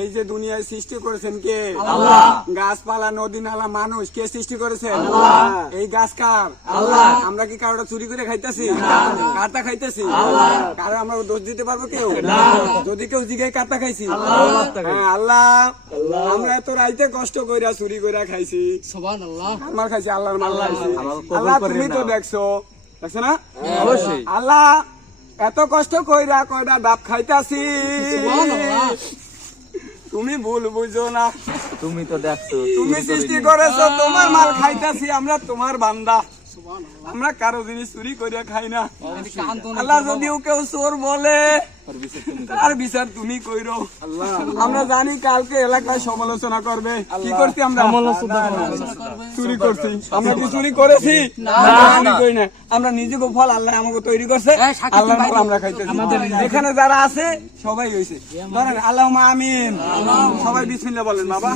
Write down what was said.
এই যে দুনিয়ায় সৃষ্টি করেছেন কে? আল্লাহ। গাছপালা, নদী, নালা, মানুষ কে সৃষ্টি করেছেন? আল্লাহ। এই গাছ কার? আল্লাহ। আমরা কি কারোটা চুরি করে খাইতেছি? না। কারটা খাইতেছি? আল্লাহ। কারো আমরা দোষ দিতে পারবো কেউ? না। যদি কেউ জিগায় কারটা খাইছি? আল্লাহ। হ্যাঁ, আল্লাহ। আমরা এত রাইতে কষ্ট কইরা চুরি কইরা খাইছি, সুবহানাল্লাহ। আমার খাইছি, আল্লাহর মাল খাইছি। আল্লাহ কবুল আল্লাহ করে তুমি তো নাও। দেখছো না? অবশ্যই। আল্লাহ এত কষ্ট কইরা কয়টা ডাব খাইতাছি, সুবহানাল্লাহ। তুমি ভুল বুঝো না। তুমি তো দেখছো তুমি সৃষ্টি করেছো, তোমার মাল খাইতাছি, আমরা তোমার বান্দা। আমরা কারো জিনিস চুরি করিয়া খাই না। আল্লাহ যদিও কেউ চোর বলে, তার বিচার তুমি কইরো। আমরা জানি কালকে এলাকায় সমালোচনা করবে। কি করছি আমরা? চুরি করছি। আমরা কি চুরি করেছি? চুরি করি না। আমরা নিজেকে ফল আল্লাহ আমাকে তৈরি করছে, আল্লাহর ফল আমরা খাইতেছি। এখানে যারা আছে সবাই হইছে। ধরেন আল্লাহুম্মা আমিন, সবাই বিসমিল্লাহ বলেন বাবা।